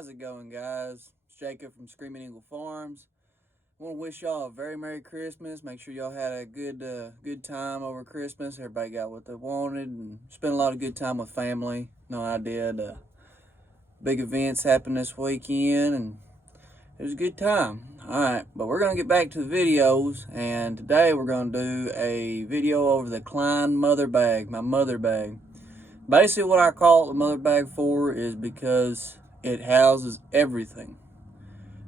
How's it going, guys? It's Jacob from Screaming Eagle Farms. I want to wish y'all a very Merry Christmas. Make sure y'all had a good time over Christmas. Everybody got what they wanted and spent a lot of good time with family. No idea. Big events happened this weekend and it was a good time. Alright, but we're going to get back to the videos, and today we're going to do a video over the Klein mother bag, my mother bag. Basically what I call it the mother bag for is because it houses everything.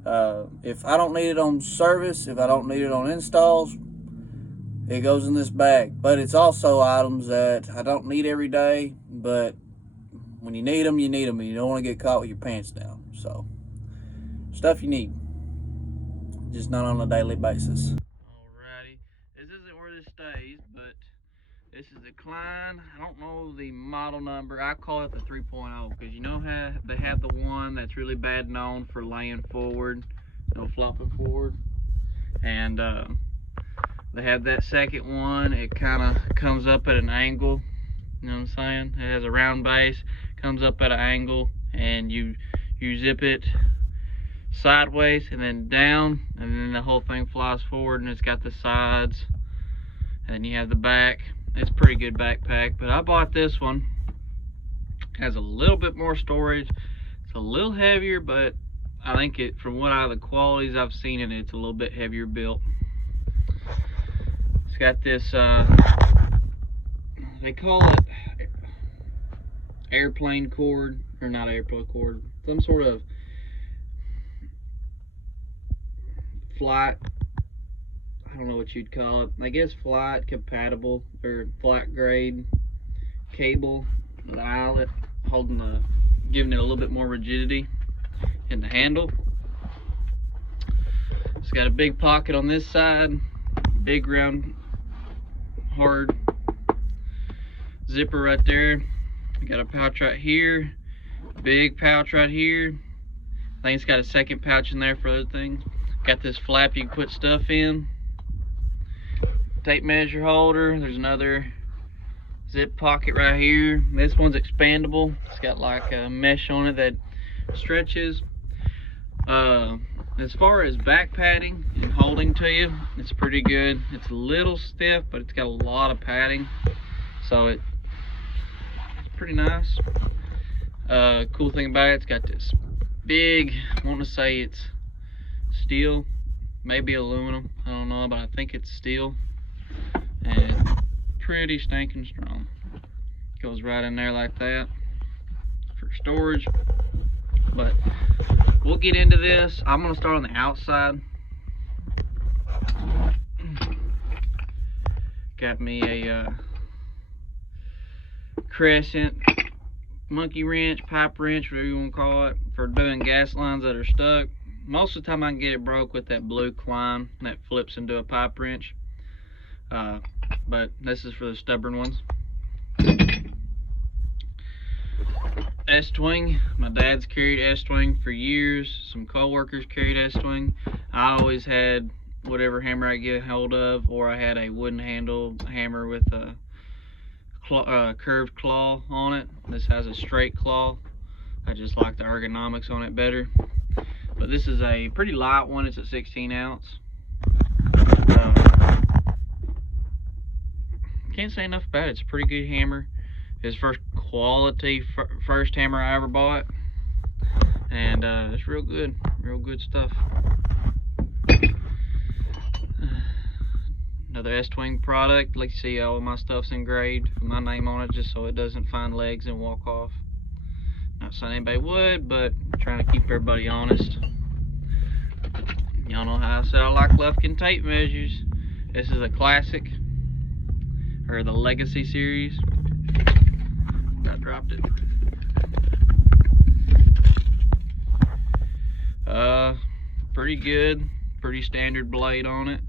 If I don't need it on service, if I don't need it on installs, it goes in this bag. But it's also items that I don't need every day, but when you need them, you need them, and you don't want to get caught with your pants down. So, stuff you need, just not on a daily basis. Alrighty, this isn't where this stays, but this is a Klein. I don't know the model number. I call it the 3.0 because you know how they have the one that's really bad known for laying forward, flopping forward, and they have that second one. It kind of comes up at an angle. You know what I'm saying? It has a round base, comes up at an angle, and you zip it sideways and then down, and then the whole thing flies forward, and it's got the sides, and then you have the back. It's a pretty good backpack, but I bought this one. It has a little bit more storage. It's a little heavier, but I think from the qualities I've seen in it, it's a little bit heavier built. It's got this, they call it airplane cord, or not airplane cord, some sort of flight, I don't know what you'd call it. I guess flight compatible or flight grade cable with an eyelet giving it a little bit more rigidity in the handle. It's got a big pocket on this side, big round hard zipper right there. You got a pouch right here, big pouch right here. I think it's got a second pouch in there for other things. Got this flap you can put stuff in. Tape measure holder. There's another zip pocket right here. This one's expandable. It's got like a mesh on it that stretches. As far as back padding and holding to you, it's pretty good. It's a little stiff, but it's got a lot of padding, so it's pretty nice. Cool thing about it, it's got this big, I want to say it's steel, maybe aluminum, I don't know, but I think it's steel, and pretty stinking strong. Goes right in there like that for storage. But we'll get into this. I'm gonna start on the outside. Got me a crescent, monkey wrench, pipe wrench, whatever you want to call it, for doing gas lines that are stuck. Most of the time I can get it broke with that blue Klein that flips into a pipe wrench. But this is for the stubborn ones. S-twing. My dad's carried S-twing for years. Some co-workers carried S-twing. I always had whatever hammer I get hold of, or I had a wooden handle hammer with a curved claw on it. This has a straight claw. I just like the ergonomics on it better. But this is a pretty light one. It's a 16 ounce. Can't say enough about it. It's a pretty good hammer. It's first quality first hammer I ever bought, and it's real good stuff. Another S-twing product. Like you see, all of my stuff's engraved with my name on it, just so it doesn't find legs and walk off. Not saying anybody would, but I'm trying to keep everybody honest. Y'all know how I said I like Lufkin tape measures. This is a classic, or the Legacy series. I dropped it. Pretty good, pretty standard blade on it.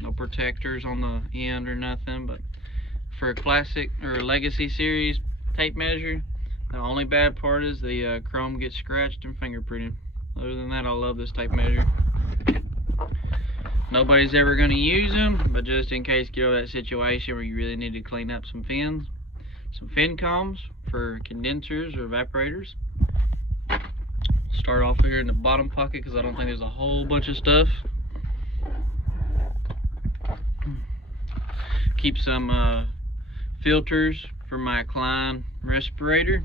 No protectors on the end or nothing, but for a classic or a Legacy series tape measure, the only bad part is the chrome gets scratched and fingerprinted. Other than that, I love this tape measure. Nobody's ever going to use them, but just in case you get over that situation where you really need to clean up some fins, some fin combs for condensers or evaporators, start off here in the bottom pocket because I don't think there's a whole bunch of stuff. Keep some filters for my Klein respirator.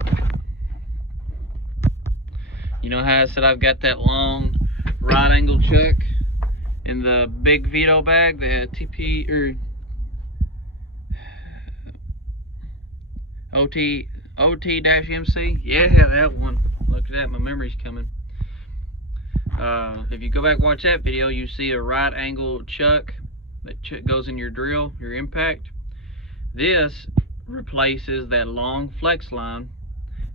You know how I said I've got that long right angle chuck in the big Vito bag, the TP or OT-MC? Yeah, that one. Look at that, my memory's coming. If you go back and watch that video, you see a right angle chuck that goes in your drill, your impact. This replaces that long flex line,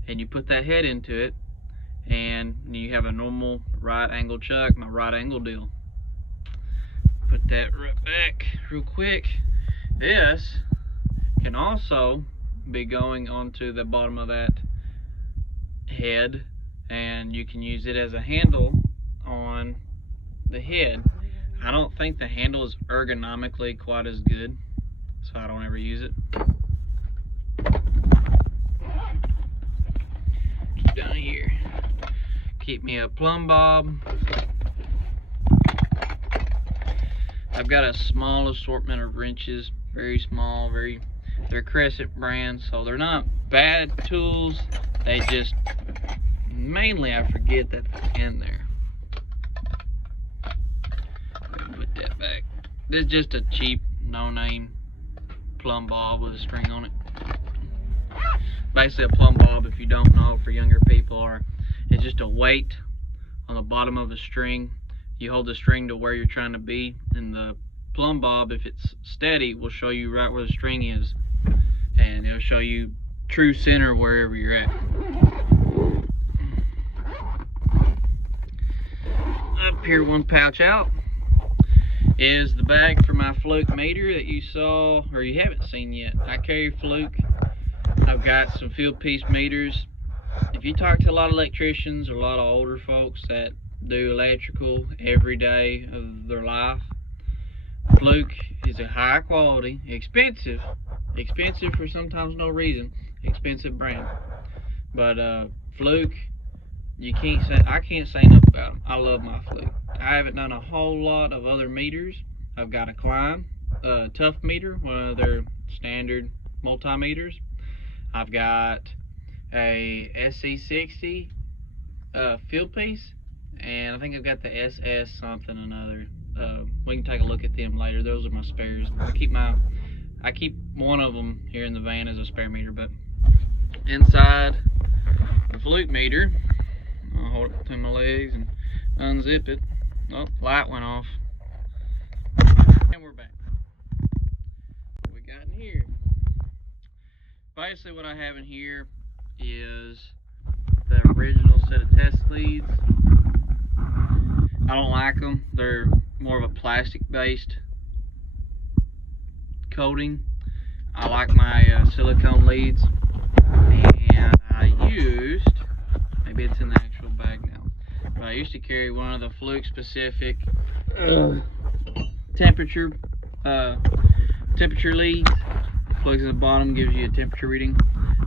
and you put that head into it, and you have a normal right angle chuck, my right angle deal. Put that right back real quick. This can also be going onto the bottom of that head, and you can use it as a handle on the head. I don't think the handle is ergonomically quite as good, so I don't ever use it. Down here, keep me a plumb bob. I've got a small assortment of wrenches, very small, they're Crescent brand, so they're not bad tools. They just, mainly I forget that they're in there. Put that back. This is just a cheap, no-name plumb bob with a string on it. Basically a plumb bob, if you don't know, for younger people, it's just a weight on the bottom of a string. You hold the string to where you're trying to be, and the plumb bob, if it's steady, will show you right where the string is, and it'll show you true center wherever you're at. Up here, one pouch out, is the bag for my hvac meter that you saw, or you haven't seen yet. I carry hvac. I've got some field piece meters. If you talk to a lot of electricians or a lot of older folks that do electrical every day of their life, hvac is a high quality, expensive for sometimes no reason, expensive brand. But hvac, I can't say enough about them. I love my hvac. I haven't done a whole lot of other meters. I've got a Klein tough meter, one of their standard multimeters. I've got a SC60 field piece, and I think I've got the SS something or another. We can take a look at them later. Those are my spares. I keep one of them here in the van as a spare meter, but inside the hvac meter, I'll hold it between my legs and unzip it. Oh, light went off. And we're back. What we got in here? Basically what I have in here is the original set of test leads. I don't like them. They're more of a plastic based coating. I like my silicone leads, and I used, maybe it's in the actual bag now, but I used to carry one of the hvac specific temperature leads. Plugs in the bottom, gives you a temperature reading.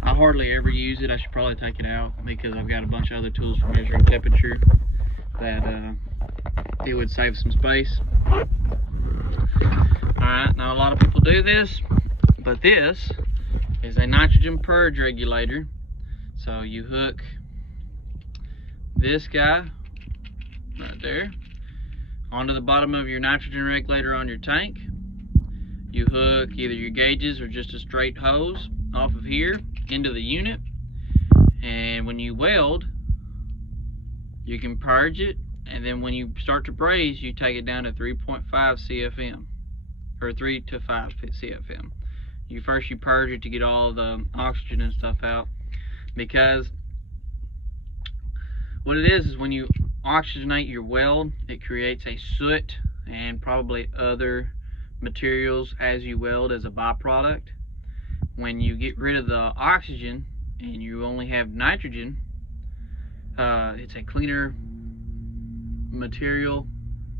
I hardly ever use it. I should probably take it out because I've got a bunch of other tools for measuring temperature that it would save some space. Alright, now a lot of people do this, but this is a nitrogen purge regulator. So you hook this guy right there onto the bottom of your nitrogen regulator on your tank. You hook either your gauges or just a straight hose off of here into the unit, and when you weld, you can purge it, and then when you start to braze, you take it down to 3.5 CFM, or 3 to 5 CFM. You purge it to get all the oxygen and stuff out, because what it is when you oxygenate your weld, it creates a soot and probably other materials as you weld as a byproduct. When you get rid of the oxygen and you only have nitrogen, it's a cleaner material.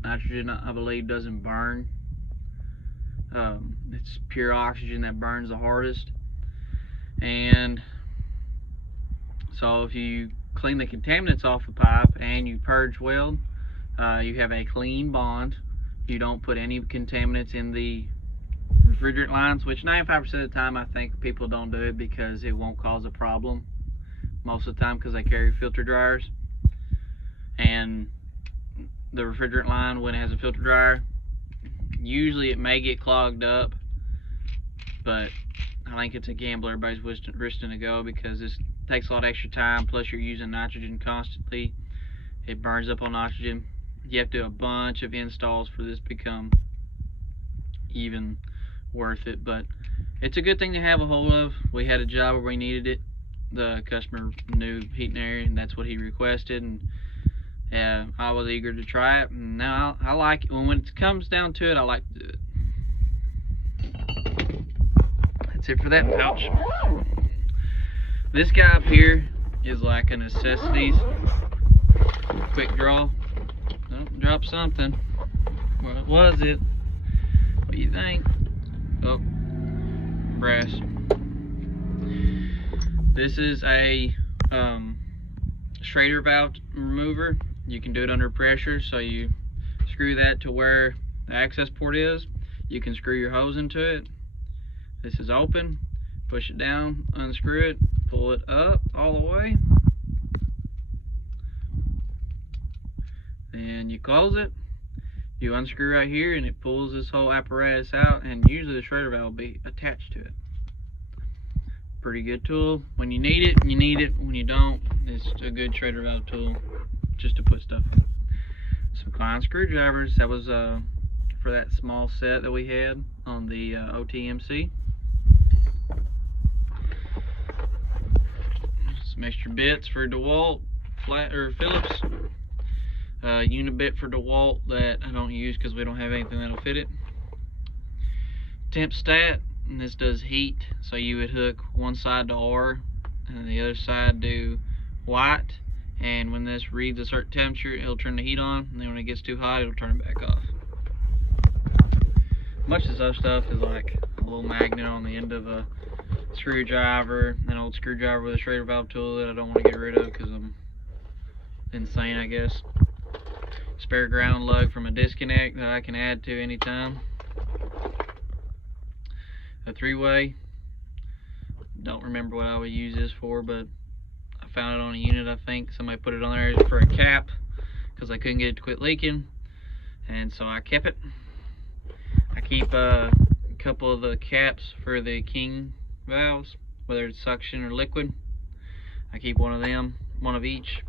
Nitrogen, I believe, doesn't burn. It's pure oxygen that burns the hardest. And so if you clean the contaminants off the pipe and you purge weld, you have a clean bond. You don't put any contaminants in the refrigerant lines, which 95% of the time I think people don't do it because it won't cause a problem most of the time, because they carry filter dryers, and the refrigerant line, when it has a filter dryer, usually it may get clogged up, but I think it's a gamble everybody's risking to go, because this takes a lot of extra time, plus you're using nitrogen constantly. It burns up on nitrogen. You have to do a bunch of installs for this to become even worth it, but it's a good thing to have a hold of. We had a job where we needed it. The customer knew heat and air, and that's what he requested, and yeah, I was eager to try it. And now I like it. When it comes down to it, I like to do it. That's it for that pouch. This guy up here is like a necessities quick draw. Oh, drop something. What was it? What do you think? Oh, brass. This is a Schrader valve remover. You can do it under pressure, so you screw that to where the access port is. You can screw your hose into it. This is open. Push it down, unscrew it, pull it up all the way, and you close it. You unscrew right here and it pulls this whole apparatus out, and usually the Schrader valve will be attached to it. Pretty good tool. When you need it, you need it. When you don't, it's a good Schrader valve tool just to put stuff in. Some Klein screwdrivers. That was for that small set that we had on the OTMC. Some extra bits for DeWalt, Phillips. Unit bit for DeWalt that I don't use because we don't have anything that'll fit it. Temp stat, and this does heat, so you would hook one side to R and the other side to white, and when this reads a certain temperature, it'll turn the heat on, and then when it gets too hot, it'll turn it back off. Much of this other stuff is like a little magnet on the end of a screwdriver, an old screwdriver with a Schrader valve tool that I don't want to get rid of because I'm insane, I guess. Spare ground lug from a disconnect that I can add to anytime. A 3-way. Don't remember what I would use this for, but I found it on a unit. I think somebody put it on there for a cap because I couldn't get it to quit leaking, and so I kept it. I keep a couple of the caps for the king valves, whether it's suction or liquid. I keep one of them, one of each,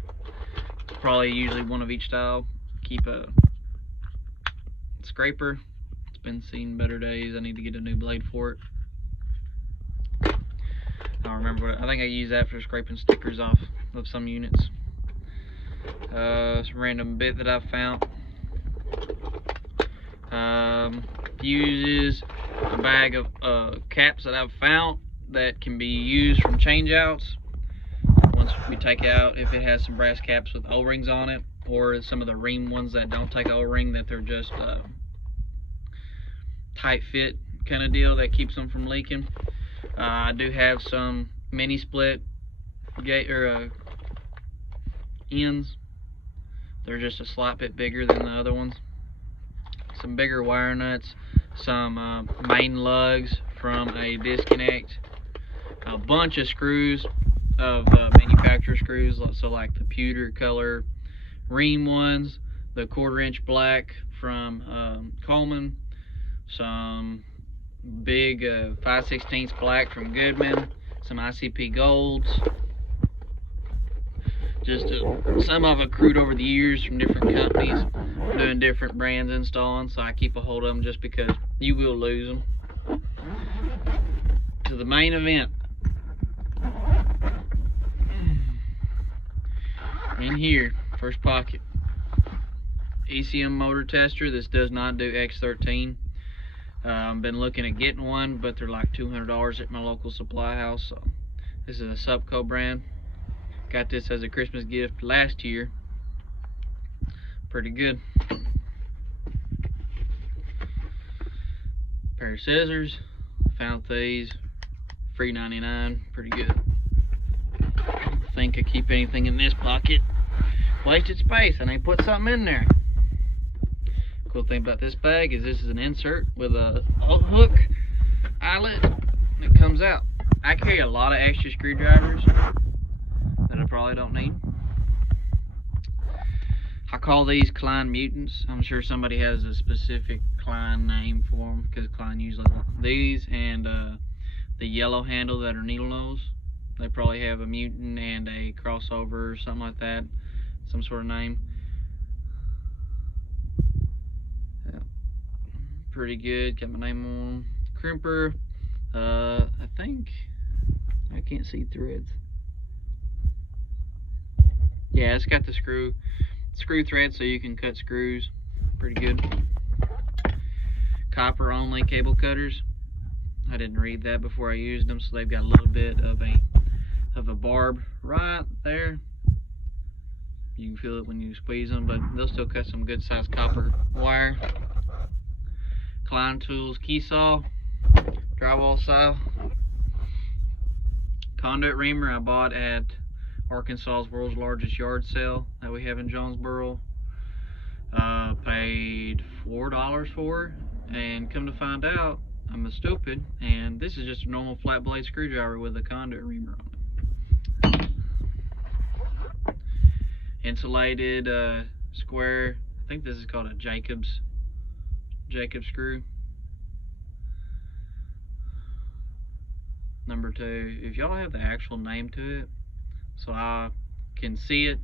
probably usually one of each style. Keep a scraper. It's been seen better days. I need to get a new blade for it. I don't remember what I think I use that for scraping stickers off of some units. Some random bit that I found. Uses a bag of caps that I've found that can be used from changeouts. Once we take out, if it has some brass caps with O-rings on it, or some of the ream ones that don't take O-ring, that they're just tight fit kind of deal that keeps them from leaking. I do have some mini split gate or ends. They're just a slight bit bigger than the other ones. Some bigger wire nuts, some main lugs from a disconnect, a bunch of screws of manufacturer screws, so like the pewter color ream ones, the 1/4" black from Coleman, some big 5/16 black from Goodman, some ICP golds, just some I've accrued over the years from different companies, doing different brands installing, so I keep a hold of them just because you will lose them. To the main event. In here, first pocket, ECM motor tester. This does not do X13. I've been looking at getting one, but they're like $200 at my local supply house. So this is a Supco brand. Got this as a Christmas gift last year. Pretty good. Pair of scissors. Found these. Free 99. Pretty good. think I keep anything in this pocket. Wasted space, and I put something in there. Cool thing about this bag is this is an insert with a hook eyelet, and it comes out. I carry a lot of extra screwdrivers that I probably don't need. I call these Klein mutants. I'm sure somebody has a specific Klein name for them, because Klein usually these and the yellow handle that are needle nose. They probably have a mutant and a crossover or something like that, some sort of name. Yeah. Pretty good. Got my name on crimper. I think I can't see threads. Yeah, it's got the screw thread so you can cut screws. Pretty good. Copper only cable cutters. I didn't read that before I used them, so they've got a little bit of a barb right there. You can feel it when you squeeze them, but they'll still cut some good sized copper wire. Klein Tools key saw, drywall saw. Conduit reamer I bought at Arkansas's world's largest yard sale that we have in Jonesboro. Paid $4 for it, and come to find out, I'm a stupid, and this is just a normal flat blade screwdriver with a conduit reamer on it. Insulated square, I think this is called a Jacobs screw. Number 2, if y'all have the actual name to it, so I can see it,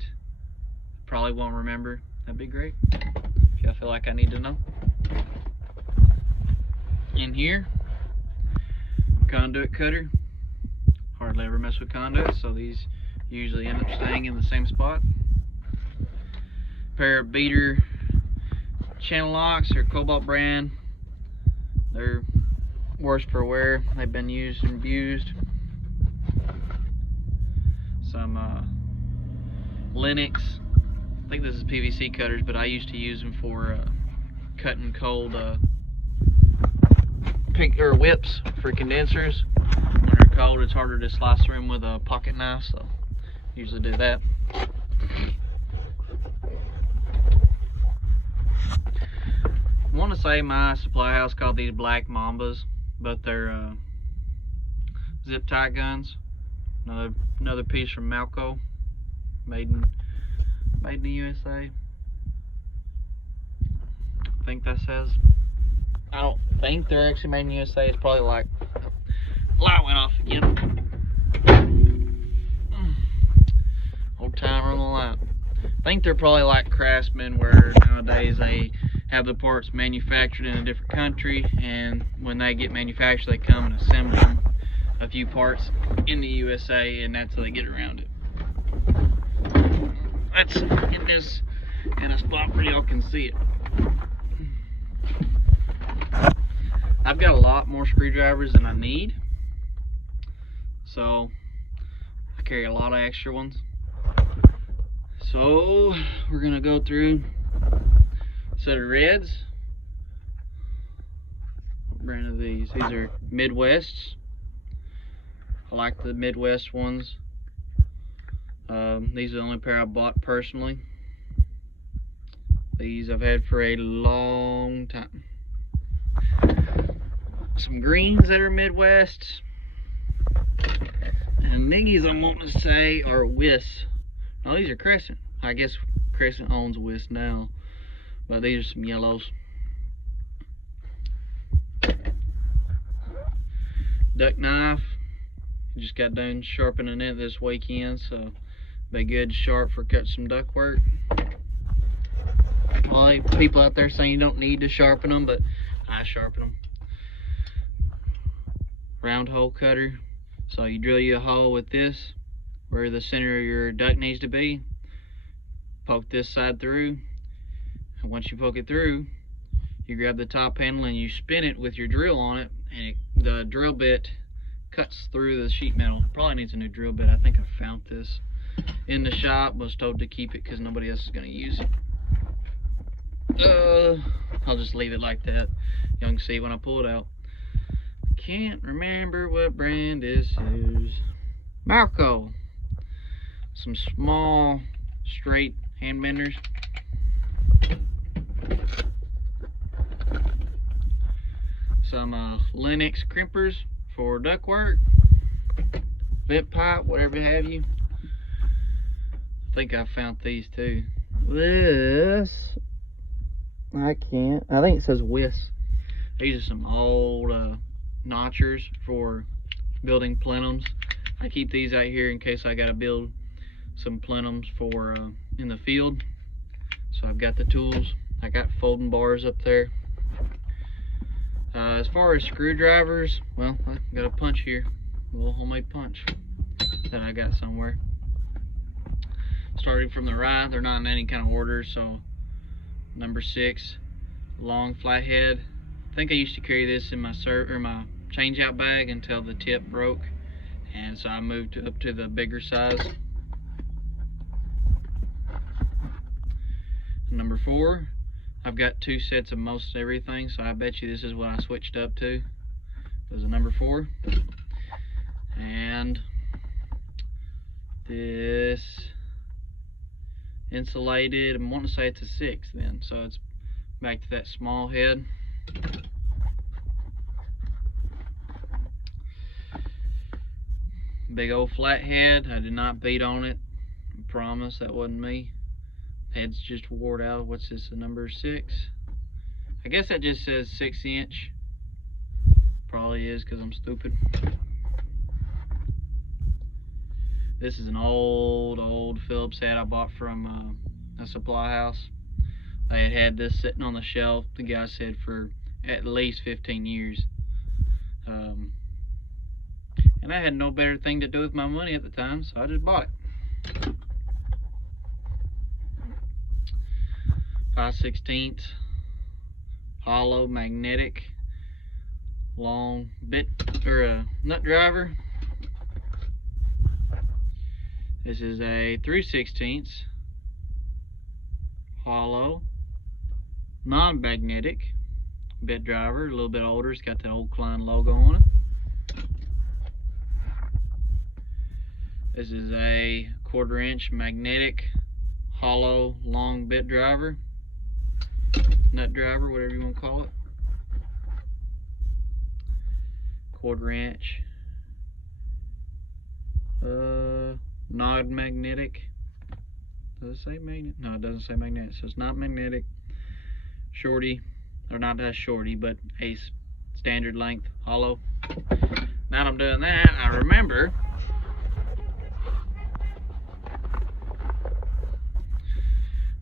probably won't remember, that'd be great, if y'all feel like I need to know. In here, conduit cutter. Hardly ever mess with conduit, so these usually end up staying in the same spot. Pair of beater channel locks, they're Cobalt brand. They're worse for wear. They've been used and abused. Some Linux. I think this is PVC cutters, but I used to use them for cutting cold whips for condensers. When they're cold, it's harder to slice through them with a pocket knife, so usually do that. I want to say my supply house called these Black Mambas, but they're zip tie guns. Another piece from Malco, made in the USA. I think that says. I don't think they're actually made in the USA. It's probably like light went off again. Old timer on the light. I think they're probably like Craftsman, where nowadays they have the parts manufactured in a different country, and when they get manufactured, they come and assemble them, a few parts in the USA, and that's how they get around it. Let's get this in a spot where y'all can see it. I've got a lot more screwdrivers than I need, so I carry a lot of extra ones. So we're gonna go through a set of reds. What brand are these? These are Midwests. I like the Midwest ones. These are the only pair I bought personally. These I've had for a long time. Some greens that are Midwest, and these I'm wanting to say are Wiss. Oh, these are Crescent. I guess Crescent owns Wiss now, but these are some yellows. Duck knife. Just got done sharpening it this weekend, so be good sharp for cut some duck work. All people out there saying you don't need to sharpen them, but I sharpen them. Round hole cutter, so you drill you a hole with this where the center of your duck needs to be. Poke this side through, and once you poke it through, you grab the top handle and you spin it with your drill on it, and the drill bit cuts through the sheet metal. Probably needs a new drill bit. I think I found this in the shop, was told to keep it because nobody else is going to use it. I'll just leave it like that. You can see when I pull it out. Can't remember what brand this is. Malco. some small straight hand benders. Some Lennox crimpers for ductwork, vent pipe, whatever have you. I think I found these too. This, I think it says Wiss. These are some old notchers for building plenums. I keep these out here in case I gotta build some plenums for in the field. So I've got the tools. I got folding bars up there. As far as screwdrivers, well, I got a punch here, a little homemade punch that I got somewhere. Starting from the right, they're not in any kind of order, so number 6, long flathead. I think I used to carry this in my my change-out bag until the tip broke, and so I moved up to the bigger size. Number 4, I've got 2 sets of most everything, so I bet you this is what I switched up to. There's a number 4. And this insulated, I'm wanting to say it's a 6 then, so it's back to that small head. Big old flat head. I did not beat on it. I promise that wasn't me. Head's just wore out. What's this, a number 6? I guess that just says 6-inch. Probably is because I'm stupid. This is an old Phillips head I bought from a supply house. I had this sitting on the shelf, the guy said, for at least 15 years. And I had no better thing to do with my money at the time, so I just bought it. 5/16 hollow magnetic long bit or a nut driver. This is a 3/16 hollow non-magnetic bit driver, a little bit older. It's got the old Klein logo on it. This is a 1/4-inch magnetic hollow long bit driver, nut driver, whatever you want to call it. 1/4-inch non-magnetic. Does it say magnet? No, it doesn't say magnetic, so it's not magnetic. Shorty, or not that shorty, but a standard length hollow. Now that I'm doing that, I remember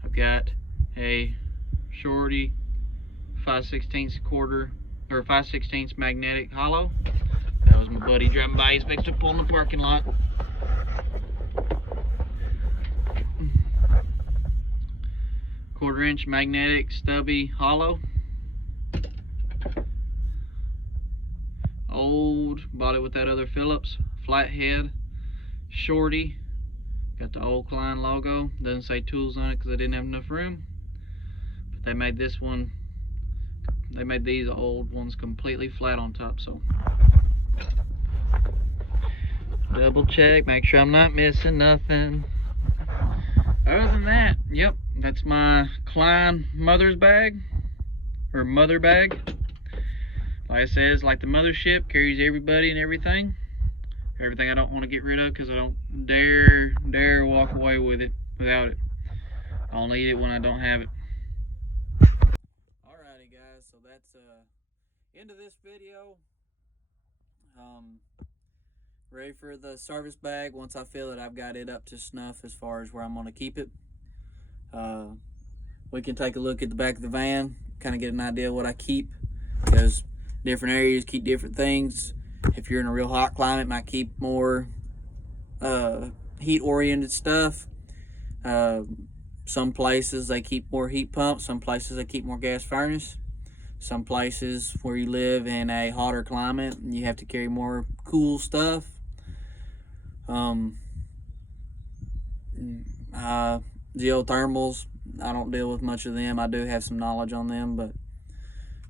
I've got a shorty 5/16 quarter or 5/16 magnetic hollow. That was my buddy driving by. He's fixed to pull in the parking lot. Quarter-inch magnetic stubby hollow. Old, bought it with that other Phillips flathead shorty. Got the old Klein logo. Doesn't say tools on it because I didn't have enough room. But they made this one. They made these old ones completely flat on top. So double check, make sure I'm not missing nothing. Other than that, yep, that's my Klein mother's bag, or mother bag. Like I said, it's like the mothership, carries everybody and everything. Everything I don't want to get rid of because I don't dare walk away with it without it. I'll need it when I don't have it. Alrighty guys, so that's end of this video. Ready for the service bag. Once I feel that I've got it up to snuff as far as where I'm going to keep it. We can take a look at the back of the van, kind of get an idea of what I keep, because different areas keep different things. If you're in a real hot climate, might keep more heat oriented stuff. Some places they keep more heat pumps, some places they keep more gas furnace. Some places where you live in a hotter climate, you have to carry more cool stuff. Geothermals, I don't deal with much of them. I do have some knowledge on them, but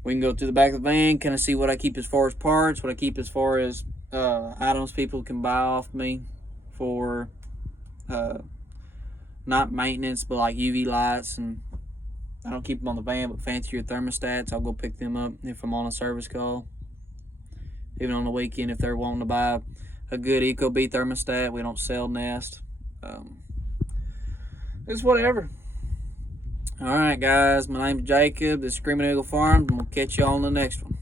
we can go to the back of the van, kind of see what I keep as far as parts, what I keep as far as items people can buy off me for not maintenance, but like UV lights, and I don't keep them on the van, but fancier thermostats. I'll go pick them up if I'm on a service call. Even on the weekend, if they're wanting to buy a good Ecobee thermostat, we don't sell Nest. It's whatever. All right, guys. My name's Jacob. This is Screaming Eagle Farms, and we'll catch you on the next one.